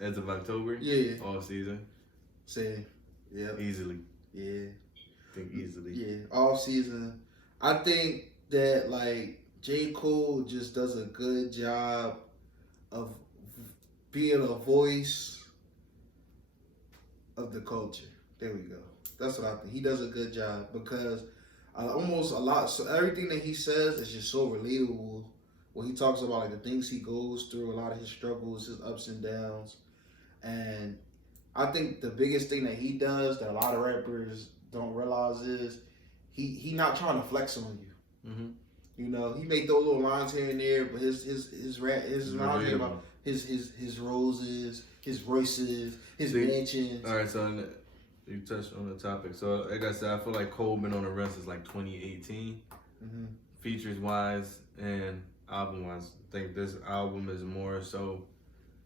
As of October? Yeah. All season? Say, yeah. Easily. Yeah. I think easily. Yeah. All season. I think that like J. Cole just does a good job of being a voice of the culture. There we go. That's what I think. He does a good job because almost a lot. So everything that he says is just so relatable. When he talks about like the things he goes through, a lot of his struggles, his ups and downs, and I think the biggest thing that he does that a lot of rappers don't realize is he not trying to flex on you. Mm-hmm. You know, he may throw little lines here and there, but his lines about his roses, his voices, his mansions. All right, so you touched on the topic. So like I said, I feel like Cole been on the rest is like 2018, features wise and album wise. I think this album is more so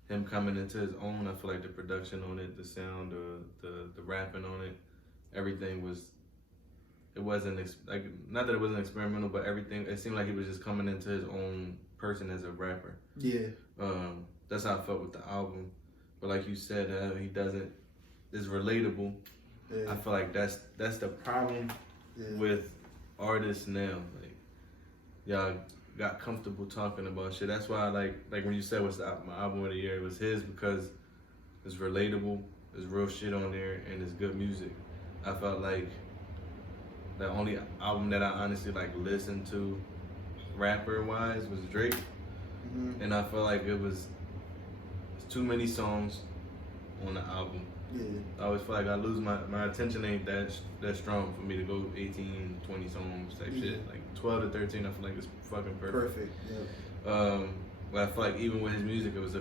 him coming into his own. I feel like the production on it, the sound, the rapping on it, everything was. It wasn't like not that it wasn't experimental, but everything. It seemed like he was just coming into his own person as a rapper. Yeah. That's how I felt with the album. But like you said, he doesn't. It's relatable. Yeah. I feel like that's the problem with artists now. Like y'all got comfortable talking about shit. That's why like when you said what's my album of the year, it was his because it's relatable. There's real shit on there and it's good music. I felt like the only album that I honestly like listened to rapper wise was Drake. And I felt like it's too many songs on the album. Yeah. I always feel like I lose my attention ain't that strong for me to go 18, 20 songs type shit. Like 12 to 13 I feel like it's fucking perfect. Perfect, yeah. But I feel like even with his music it was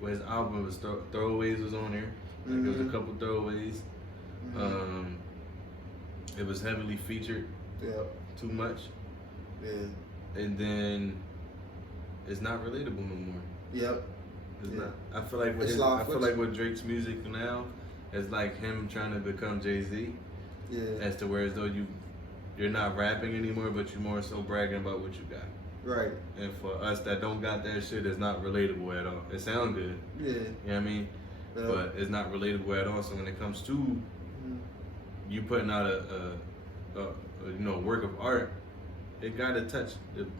with his album it was Throwaways was on there. Like there was a couple throwaways. It was heavily featured. Yeah. Too much. Yeah. And then it's not relatable no more. Yep. It's not. I feel like with Drake's music now, it's like him trying to become Jay-Z. Yeah. As to where as though you're not rapping anymore, but you're more so bragging about what you got. Right. And for us that don't got that shit, it's not relatable at all. It sounds good. Yeah. You know what I mean? Yeah. But it's not relatable at all. So when it comes to you putting out a work of art, it gotta touch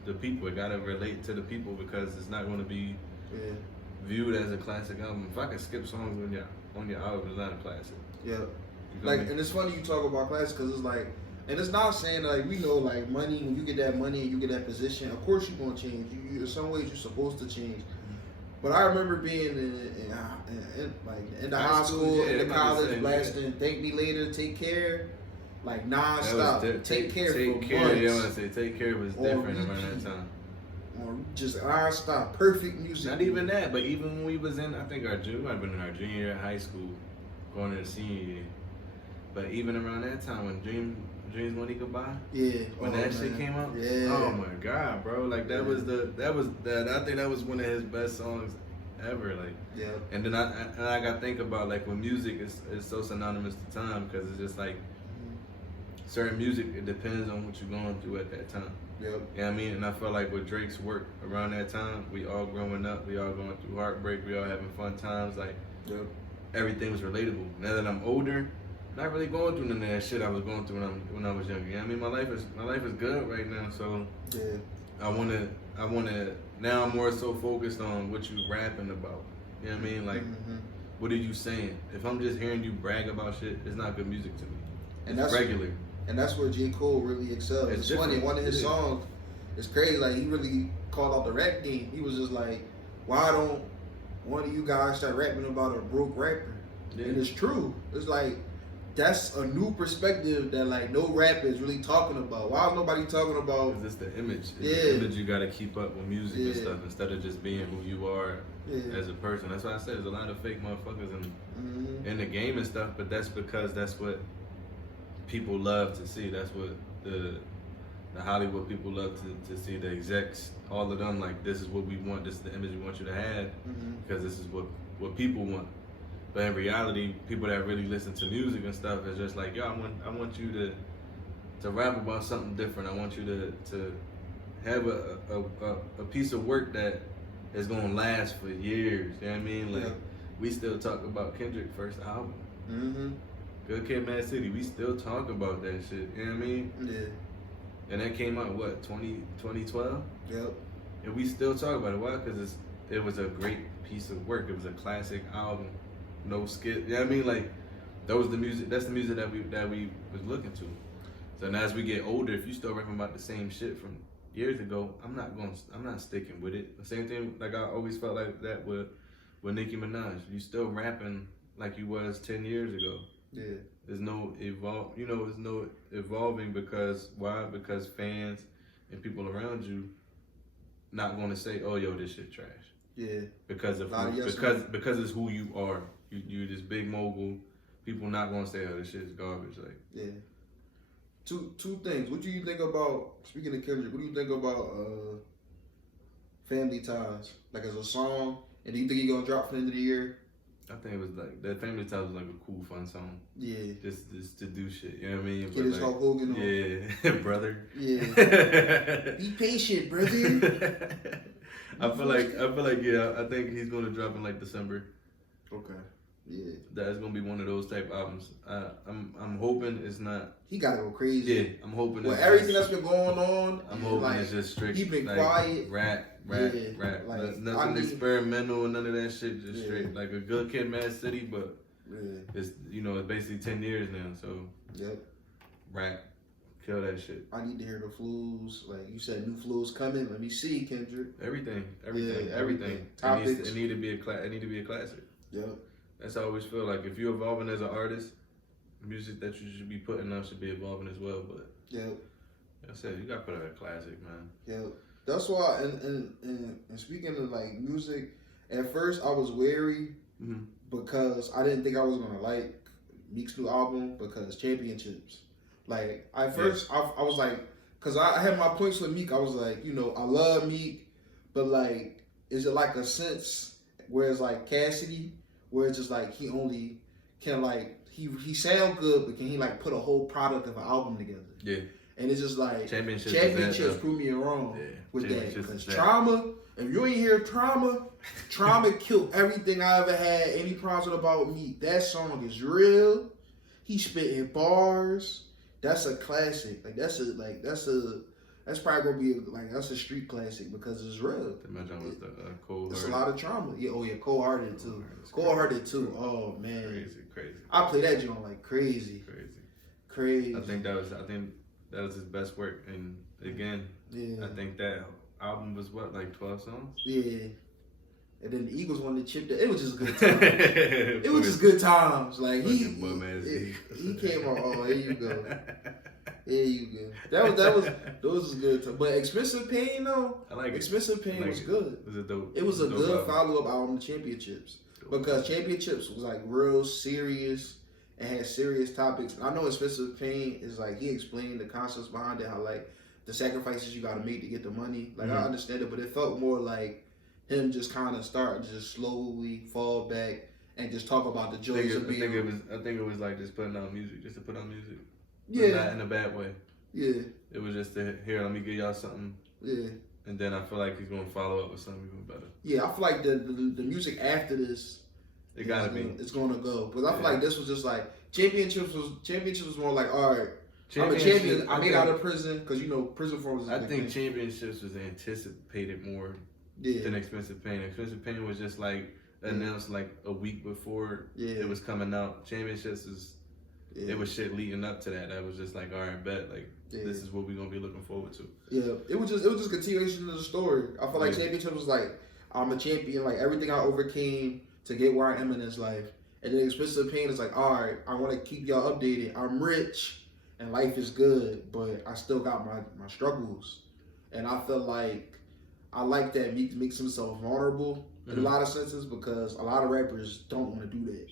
the people. It gotta relate to the people because it's not gonna be viewed as a classic album. If I can skip songs on your album, it's not a classic. Yeah. Like, and it's funny you talk about classic because it's like, and it's not saying like we know like money. When you get that money and you get that position, of course you're gonna change. You in some ways you're supposed to change. But I remember being in the high school, in the college, blasting "Thank Me Later," "Take Care," like nonstop. Take Care for months. Yeah, I want to say "Take Care" was different around that time. Or just nonstop, perfect music. Not even that, but even when we was in, I think might have been in our junior year of high school, going into senior year. But even around that time when Dreams Money Goodbye, when that shit came out, oh my god, bro, like that was I think that was one of his best songs ever, like. Yeah. And then I got to think about like when music is so synonymous to time because it's just like certain music, it depends on what you're going through at that time. Yep. You know what I mean? And I felt like with Drake's work around that time, we all growing up, we all going through heartbreak, we all having fun times, like everything was relatable. Now that I'm older, not really going through none of that shit I was going through when I was younger. You know what I mean? My life is good right now, so I wanna now I'm more so focused on what you rapping about. You know what I mean? Like what are you saying? If I'm just hearing you brag about shit, it's not good music to me. And that's regular. And that's where J. Cole really excels. It's funny, one of his songs, it's crazy, like he really called out the rap game. He was just like, why don't one of you guys start rapping about a broke rapper? Yeah. And it's true. It's like, that's a new perspective that like no rapper is really talking about. Why is nobody talking about? Because it's the image. It's the image you gotta keep up with music and stuff instead of just being who you are as a person. That's why I said there's a lot of fake motherfuckers in the game and stuff, but that's because that's what people love to see. That's what the Hollywood people love to see. The execs, all of them, like this is what we want. This is the image we want you to have because this is what people want. But in reality, people that really listen to music and stuff is just like, yo, I want you to rap about something different. I want you to have a piece of work that it's gonna last for years. You know what I mean? Like we still talk about Kendrick's first album. Mm-hmm. Good Kid, Mad City. We still talk about that shit. You know what I mean? Yeah. And that came out what 2012. Yep. And we still talk about it. Why? Because it was a great piece of work. It was a classic album. No skip. You know what I mean? Like that was the music. That's the music that we was looking to. So now as we get older, if you still rapping about the same shit from years ago, I'm not sticking with it. The same thing, like I always felt like that with Nicki Minaj. You still rapping like you was 10 years ago. Yeah. There's no there's no evolving because why? Because fans and people around you not gonna say, oh yo, this shit trash. Yeah. Because it's who you are. You this big mogul. People not gonna say, oh, this shit's garbage. Like yeah. Two things. What do you think about, speaking of Kendrick, what do you think about Family Ties? Like as a song, and do you think he gonna drop for the end of the year? I think it was like, that Family Ties was like a cool, fun song. Yeah. Just to do shit, you know what I mean? Get his Hulk Hogan on. Yeah, brother. Yeah. Be patient, brother. I feel like yeah, I think he's gonna drop in like December. Okay. Yeah. That's gonna be one of those type albums. I'm hoping it's not. He gotta go crazy. Yeah, I'm hoping. With everything that's been going on, I'm hoping it's just strict. He been like, quiet. Rap. Like, nothing experimental, none of that shit. Just straight. Like a Good Kid, Mad City, but it's it's basically 10 years now. So rap, kill that shit. I need to hear the Flus. Like you said, new Flus coming. Let me see, Kendrick. Everything. Topics. It need to be a classic. Yep. That's how I always feel like if you're evolving as an artist, music that you should be putting out should be evolving as well. But like I said, you gotta put out a classic, man. Yeah, that's why. And speaking of like music, at first I was wary because I didn't think I was gonna like Meek's new album because Championships. Like at first I was like, cause I had my points with Meek. I was like, I love Meek, but like, is it like a sense where it's like Cassidy? Where it's just like he only can like he sound good, but can he like put a whole product of an album together? Yeah. And it's just like Championships prove me wrong with that. Because that. Trauma, if you ain't hear Trauma killed everything I ever had any problem about me. That song is real. He spitting bars. That's a classic. Like that's probably gonna be that's a street classic because it's real. Imagine was the Cole. It's a lot of trauma. Yeah, Cole Hearted too. Cole Hearted too. Oh man, crazy. I play that joint like crazy. I think that was his best work. And again, I think that album was like 12 songs. Yeah. And then the Eagles won the chip. It was just good times. It was just good times. Like he came on. Oh, here you go. There you go. Those was good. But Expensive Pain though, I like Expensive Pain was good. It was a good follow-up album to Championships because Championships was like real serious and had serious topics. I know Expensive Pain is like he explained the concepts behind it, how like the sacrifices you got to make to get the money. Like I understand it, but it felt more like him just kind of starting to just slowly fall back and just talk about the joys of being. I think it was like just putting out music, just to put out music. Yeah. Not in a bad way. Yeah. It was just here, let me give y'all something. Yeah. And then I feel like he's gonna follow up with something even better. Yeah, I feel like the music after this, it's gonna go. But I feel like this was just like Championships was more like, all right, I'm a champion. I made out of prison because prison form was. I think Championships was anticipated more than Expensive Pain. Expensive Pain was just like announced like a week before it was coming out. Championships is. It was shit leading up to that. That was just like, all right, bet, like this is what we're gonna be looking forward to. Yeah, it was just continuation of the story. I feel like Championship was like, I'm a champion, like everything I overcame to get where I am in this life. And then Expensive Pain is like, all right, I want to keep y'all updated. I'm rich and life is good, but I still got my struggles. And I feel like I like that Meek makes himself vulnerable in a lot of senses because a lot of rappers don't want to do that.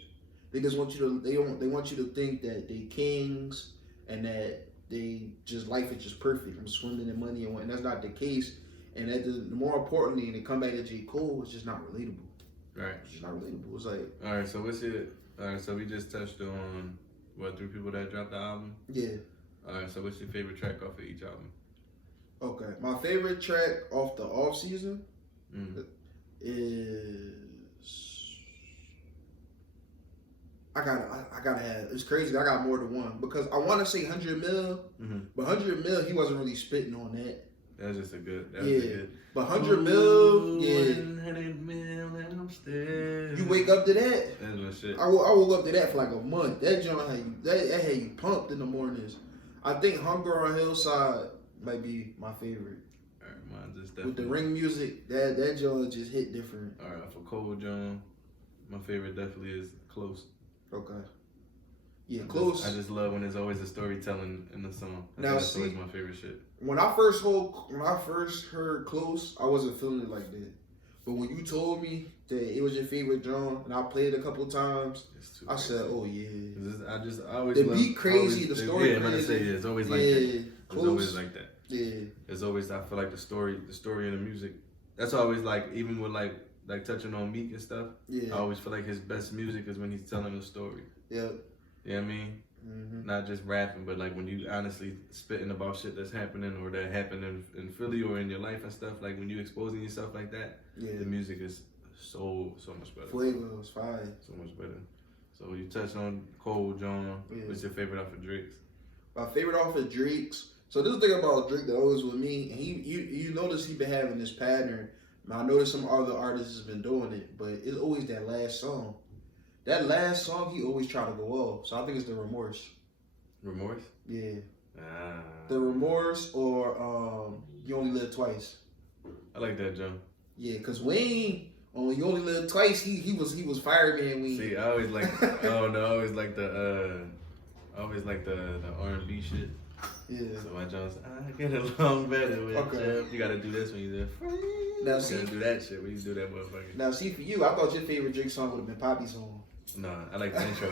They just want you to they want you to think that they kings and that they just life is just perfect. I'm swimming in money and that's not the case. And that the more importantly, and they come back to j.cole, it's just not relatable. Right. It's just not relatable. It's like so we just touched on 3 people that dropped the album. Yeah. Alright, so what's your favorite track off of each album? Okay. My favorite track off the off season is I gotta have. It's crazy. I got more than one because I want to say 100 mil, but 100 mil he wasn't really spitting on that. That's just a good. That's a good. But 100 mil, 100 mil, and I'm still. You wake up to that. That's my shit. I woke up to that for like a month. That joint had you. That had you pumped in the mornings. I think Hunger on Hillside might be my favorite. All right, mine just with the ring music. That joint just hit different. All right, for Cole John, my favorite definitely is Close. Okay. Yeah, Close. I just love when there's always a storytelling in the song. That's always my favorite shit. When I first heard Close, I wasn't feeling it like that. But when you told me that it was your favorite drum, and I played it a couple times, I said, "Oh yeah." I always the beat crazy, the story. Yeah, I'm gonna say it's always like that. Close. It's always like that. Yeah. It's always I feel like the story and the music. That's always like even with like touching on Meek and stuff. Yeah. I always feel like his best music is when he's telling a story. Yeah. You know what I mean? Mm-hmm. Not just rapping, but like when you honestly spitting about shit that's happening or that happened in Philly or in your life and stuff. Like when you exposing yourself like that, the music is so much better. Fuego is fire. So much better. So you touched on Cole John. Yeah. What's your favorite off of Drake's? My favorite off of Drake's. So this thing about Drake that always with me, and you notice he been having this pattern. I noticed some other artists has been doing it, but it's always that last song. That last song, he always try to go off. So I think it's the Remorse. Remorse? Yeah. The Remorse or You Only Live Twice. I like that, John. Yeah, because Wayne on You Only Live Twice, he was fireman Wayne. See, I always like I always like the R&B shit. Yeah. So my Jones, I get along better with Jeff. You gotta do this when you're there. Now, you gotta do that shit when you do that motherfucker. Now, see, for you, I thought your favorite Drake song would have been Papi's song. Nah, I like the intro.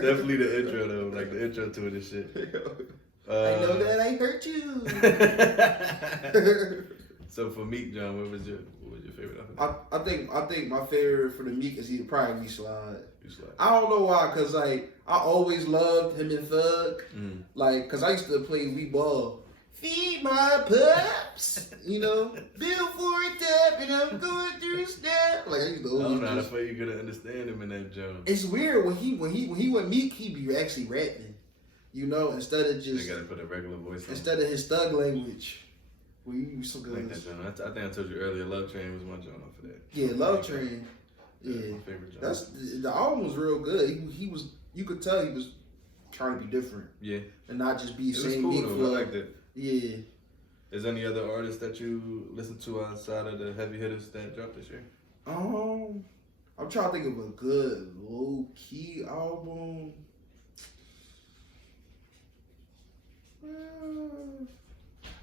Definitely the intro though, like the intro to it and shit. I know that I hurt you. So for Meek, John, what was your favorite? I think my favorite for the Meek is he'd probably be Slide. I don't know why, cause like I always loved him and Thug, like cause I used to play We Ball. Feed my pups, you know. Bill for a tap, and I'm going through step. Like I used to. I don't know how the fuck you gonna understand him in that joke. It's weird when he went Meek, he be actually rapping, you know, instead of just. They gotta put a regular voice on. Instead of his thug language. Well, you so good. Like that John. I think I told you earlier. Love Train was my joint off of that. Yeah, Love Train. Yeah, my favorite joint. That's the album was real good. He was. You could tell he was trying to be different. Yeah, and not just be the same cool, Meek flow. I liked it. Yeah. Is there any other artists that you listen to outside of the heavy hitters that dropped this year? I'm trying to think of a good low key album.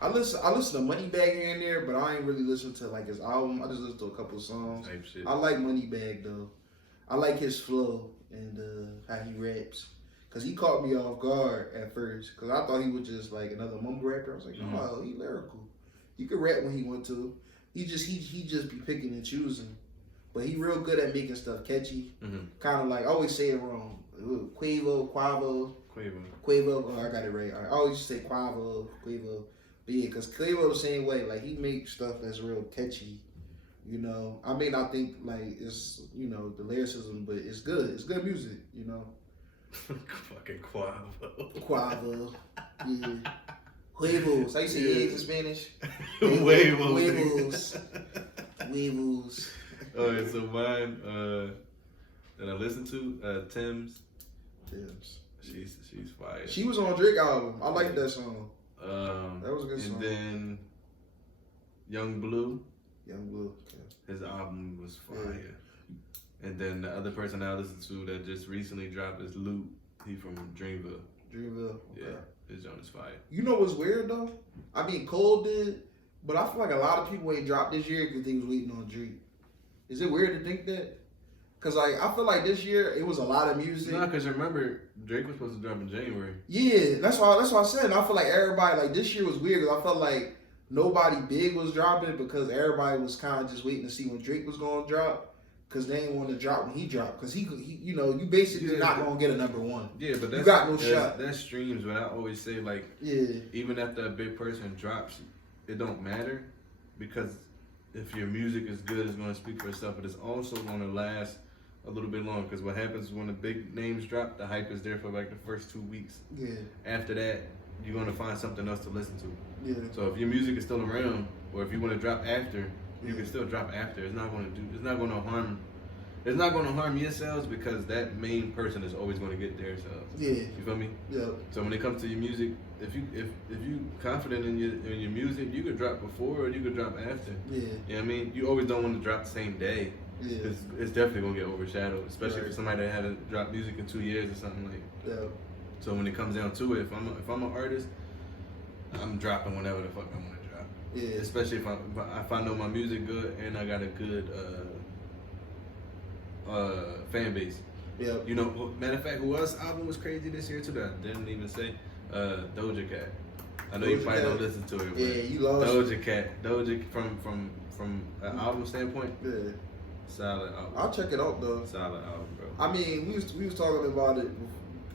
I listen to Moneybagg here and there, but I ain't really listen to like his album. I just listen to a couple songs. Type shit. I like Moneybagg though. I like his flow and how he raps. Cause he caught me off guard at first. Cause I thought he was just like another mumble rapper. I was like, no, he lyrical. He could rap when he want to. He just be picking and choosing. But he real good at making stuff catchy. Kind of like I always say it wrong. Quavo. Oh, I got it right. I always say Quavo. But yeah, cause Quavo the same way. Like he makes stuff that's real catchy. You know, I may not think like it's the lyricism, but it's good. It's good music. You know. Fucking Quavo. Quavo. Yeah. Huevos. How you say eggs in Spanish? Huevos. Huevos. Alright, so mine that I listen to, Tim's. She's fire. She was on Drake album. I like that song. That was a good song. And then Young Blue. Okay. His album was fire. Yeah. And then the other person I listen to that just recently dropped is Luke. He from Dreamville. Okay. Yeah, his joint is fire. You know what's weird though? I mean, Cole did, but I feel like a lot of people ain't dropped this year because they was waiting on Drake. Is it weird to think that? Cause like I feel like this year it was a lot of music. No, cause remember Drake was supposed to drop in January. Yeah, that's why I said. I feel like everybody like this year was weird because I felt like nobody big was dropping because everybody was kind of just waiting to see when Drake was gonna drop. Cause they ain't want to drop when he dropped. Cause he you basically not gonna get a number one. Yeah, but you got no shot. That streams. But I always say like, even after a big person drops, it don't matter because if your music is good, it's gonna speak for itself, but it's also gonna last a little bit longer. Because what happens when the big names drop, the hype is there for like the first 2 weeks. Yeah. After that, you're gonna find something else to listen to. Yeah. So if your music is still around, or if you want to drop after, you can still drop after. It's not gonna harm your sales, because that main person is always gonna get their sales. Yeah. You feel me? Yeah. So when it comes to your music, if you confident in your music, you could drop before or you could drop after. Yeah. You know what I mean? You always don't want to drop the same day. Yeah. It's definitely gonna get overshadowed, especially for somebody that hasn't dropped music in 2 years or something like. Yeah. So when it comes down to it, if I'm an artist, I'm dropping whenever the fuck I want to drop. Yeah. Especially if I know my music good and I got a good fan base. Yeah. You know, matter of fact, who else album was crazy this year too that I didn't even say? Doja Cat. I know you probably don't listen to it. Yeah, you lost. Doja Cat. Doja from an album standpoint. Yeah. Solid album. I'll check it out though. Solid album, bro. I mean, we was talking about it,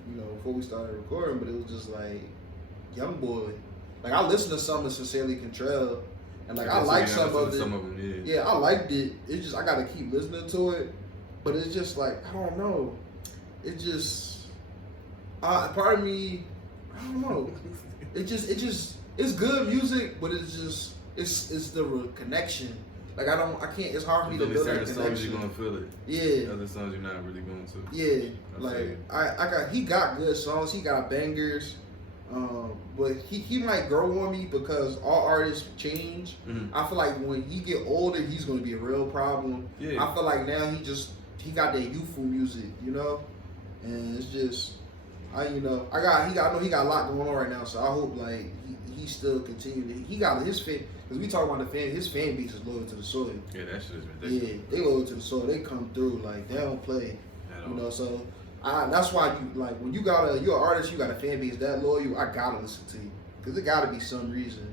you know, before we started recording, but it was just like Young Boy. Like I listened to some of Sincerely Contrell, and like I like some of it. Some of them, yeah, I liked it. It's just I gotta keep listening to it, but it's just like I don't know. It just, part of me, I don't know. It's good music, but it's the connection. Like I can't. It's hard for me to build that connection. Certain songs you're gonna feel it. Yeah. Other songs you're not really going to. Yeah. He got good songs. He got bangers. But he might grow on me because all artists change. Mm-hmm. I feel like when he get older, he's gonna be a real problem. Yeah. I feel like now he got that youthful music, you know, and it's just I know he got a lot going on right now. So I hope like he still continue. He got his fan. Because we talk about his fan base is loyal to the soil. Yeah, that shit is ridiculous. Yeah, they loyal to the soil. They come through like they don't play. You know, so that's why you like when you're an artist, you got a fan base that loyal. I gotta listen to you because it gotta be some reason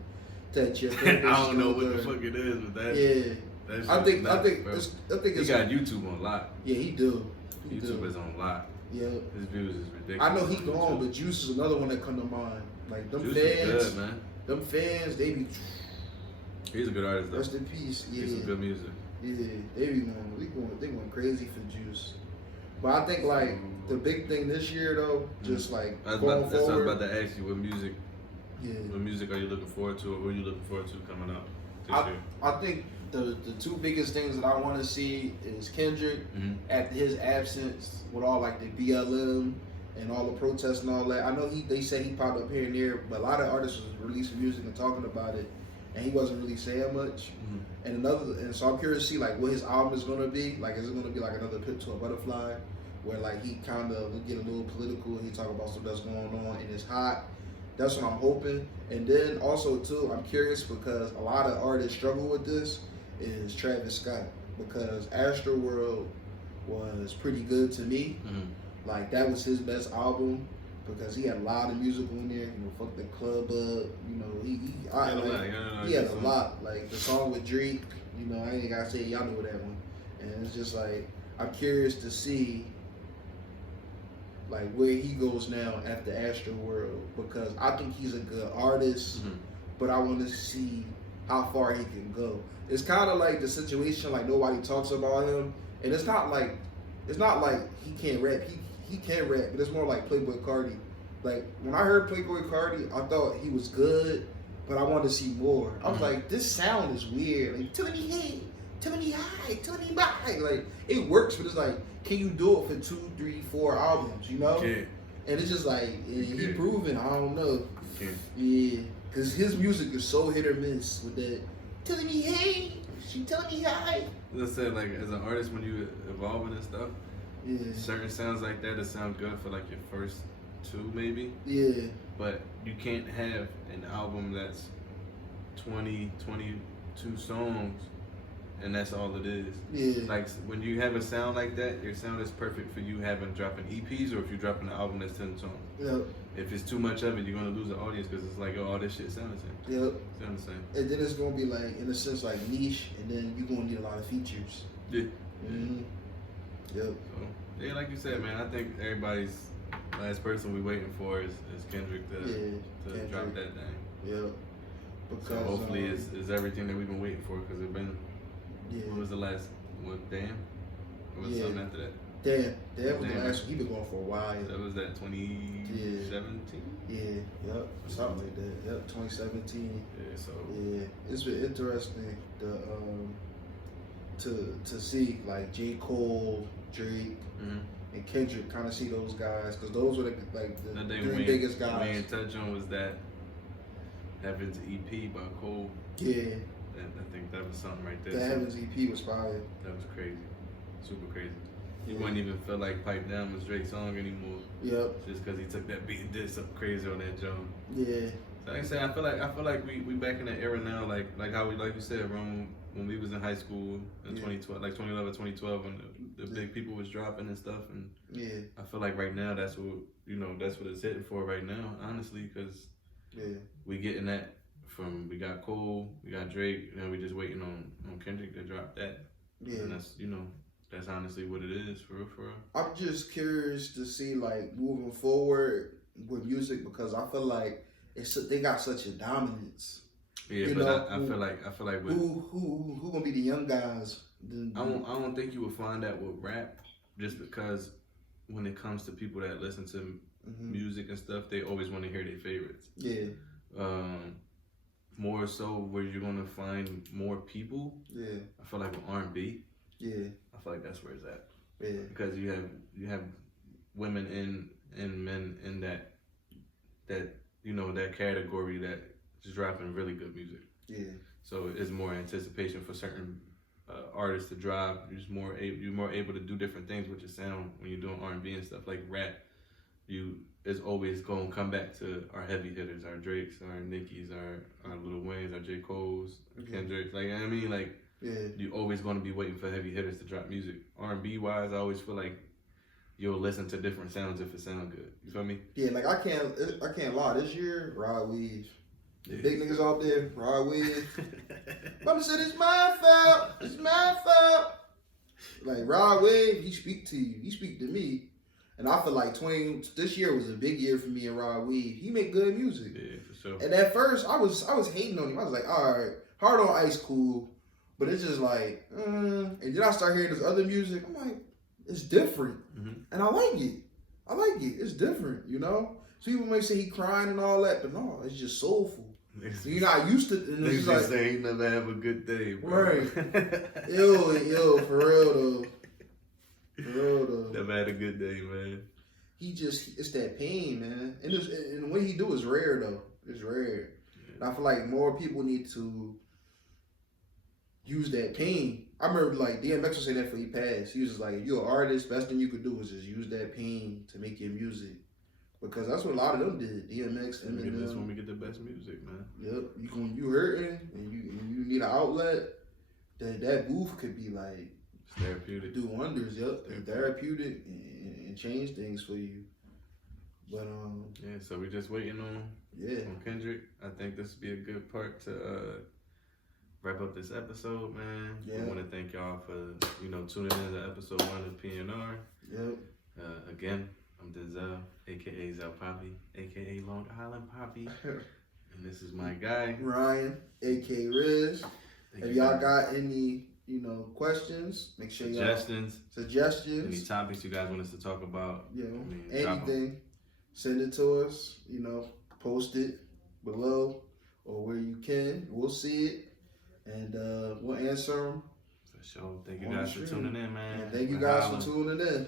that your fan base. I don't know what the fuck it is, but that. Yeah, I think it's. He got YouTube on lock. Yeah, he do. YouTube is on lock. Yeah, his views is ridiculous. I know he gone, but Juice is another one that come to mind. Like them Juice fans, is good, man. Them fans, they be. He's a good artist though. Rest in peace. Yeah. He's some good music. Yeah, they going crazy for Juice. But I think like the big thing this year though, just like that's what I was about to ask you. What music? Yeah. What music are you looking forward to, or who are you looking forward to coming up this year? I think the two biggest things that I want to see is Kendrick after his absence with all like the BLM and all the protests and all that. I know they say he popped up here and there, but a lot of artists was releasing music and talking about it, and he wasn't really saying much. And so I'm curious to see like what his album is gonna be. Like, is it gonna be like another Pit to a Butterfly, where like he kind of get a little political and he talk about stuff that's going on and it's hot. That's what I'm hoping. And then also too, I'm curious because a lot of artists struggle with this is Travis Scott, because Astroworld was pretty good to me. Like that was his best album because he had a lot of music on there. You know, Fuck the Club Up. You know, he had a lot. Like the song with Drake. You know, I ain't gotta say y'all know that one. And it's just like I'm curious to see like where he goes now after Astroworld, because I think he's a good artist, but I want to see how far he can go. It's kind of like the situation like nobody talks about him, and it's not like he can't rap. He can rap, but it's more like Playboi Carti. Like when I heard Playboi Carti, I thought he was good, but I wanted to see more. I was like, this sound is weird. Like Tony Hey, Tony High, Tony Bye. Like it works, but it's like, can you do it for 2, 3, 4 albums? You know? And it's just like he proven. I don't know. Yeah, because his music is so hit or miss with that. Tony Hey, she Tony High. Let's say like as an artist when you evolving and stuff. Yeah. Certain sounds like that sound good for like your first 2 maybe. Yeah. But you can't have an album that's 20, 22 songs and that's all it is. Yeah. Like when you have a sound like that, your sound is perfect for you dropping EPs or if you're dropping an album that's 10 songs. Yep. If it's too much of it, you're gonna lose the audience because it's like, oh, all this shit sounds the same. Yep. Sound the same. And then it's gonna be like, in a sense, like niche, and then you're gonna need a lot of features. Yeah. Yep. So, yeah, like you said, man, I think everybody's last person we waiting for is Kendrick to drop that thing. Yep. Because so hopefully it's everything that we've been waiting for, because it's been Yeah. What was the last? What, Damn? Or was something after that? Damn was the last one. He been going for a while. That was that 2017? Yeah, yep. Something like that. Yep, 2017. Yeah, so. Yeah, it's been interesting to see like j.cole, Drake, and Kendrick, kind of see those guys, because those were the three biggest guys. We didn't touch on was that Heaven's EP by Cole. Yeah. I think that was something right there. The Heaven's EP was fire. That was crazy. Super crazy. You wouldn't even feel like Pipe Down was Drake's song anymore. Yep. Just because he took that beat and did something crazy on that joint. Yeah. So like I said, I feel like we back in that era now, like how like you said, when we was in high school in 2012, like 2011, 2012, when the big people was dropping and stuff, and I feel like right now that's what it's hitting for right now, honestly, because we getting that from, we got Cole, we got Drake, and we just waiting on Kendrick to drop that. Yeah. And that's that's honestly what it is, for real, for real. I'm just curious to see, like, moving forward with music, because I feel like they got such a dominance. Yeah, but I feel like with who gonna be the young guys? I don't think you would find that with rap, just because when it comes to people that listen to music and stuff, they always want to hear their favorites. Yeah. More so where you're gonna find more people. Yeah. I feel like with R&B. Yeah. I feel like that's where it's at. Yeah. Because you have women and men in that that category that is dropping really good music. Yeah. So it's more anticipation for certain artists to drop. You're more able to do different things with your sound when you're doing R&B and stuff. Like rap, it's always going to come back to our heavy hitters, our Drakes, our Nickies, our Lil Waynes, our j.coles, Kendricks. Like, I mean, like, you're always going to be waiting for heavy hitters to drop music. R&B wise, I always feel like you'll listen to different sounds if it sounds good. You feel me? Yeah, like I can't lie. This year, Rod Weave. The big niggas out there, Rod Weave. Mama said it's my fault. It's my fault. Like Rod Weave, he speak to you. He speak to me. And I feel like this year was a big year for me and Rod Weave. He make good music. Yeah, for sure. And at first, I was hating on him. I was like, all right, Hard on Ice cool, but it's just like, and then I start hearing this other music. I'm like, it's different, and I like it. It's different, So people may say he crying and all that, but no, it's just soulful. You're not used to it. And it's like, say he never have a good day, bro. Right. Yo, for real though. Never had a good day, man. It's that pain, man. And what he do is rare though. It's rare. Yeah. And I feel like more people need to use that pain. I remember like DMX was saying that before he passed. He was just like, if you're an artist, best thing you could do is just use that pain to make your music. Because that's what a lot of them did. DMX, Eminem. That's when we get the best music, man. Yep. You hurting and you need an outlet. That booth could be like therapeutic. Do wonders, therapeutic and change things for you. But so we're just waiting on Kendrick. I think this would be a good part to wrap up this episode, man. I want to thank y'all for tuning in to episode 1 of PNR. Yep. Again, I'm Denzel, aka Zell Papi, aka Long Island Papi, and this is my guy Ryan, aka Rizz. If y'all got any questions, make sure suggestions, any topics you guys want us to talk about, anything, send it to us. Post it below or where you can. We'll see it and we'll answer them. For sure. Thank you guys for tuning in, man. And thank you guys for tuning in.